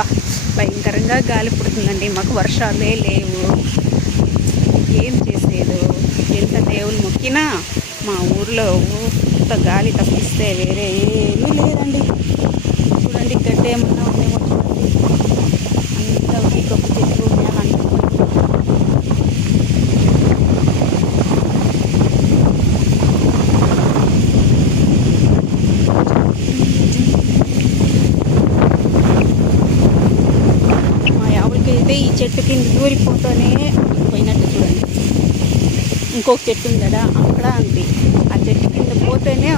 బా భయంకరంగా గాలి పుడుతుందండి. మాకు వర్షాలే లేవు. ఏం చేసేదో ఎంత దేవుళ్ళు మొక్కినా మా ఊర్లో ఊత గాలి తప్పిస్తే వేరే ఏమీ లేదండి. చూడండి గడ్డ ఏమన్నా ఉందేమో చూడండి. అంతా గొప్ప చెట్లు ఉన్నాయండి. మా ఆవులకైతే ఈ చెట్టు కింద దూరిపోతూనే పోయినట్టు చూడండి. ఇంకొక చెట్టు ఉంది కదా, అక్కడ అంతే. ఆ చెట్టు కింద పోతేనే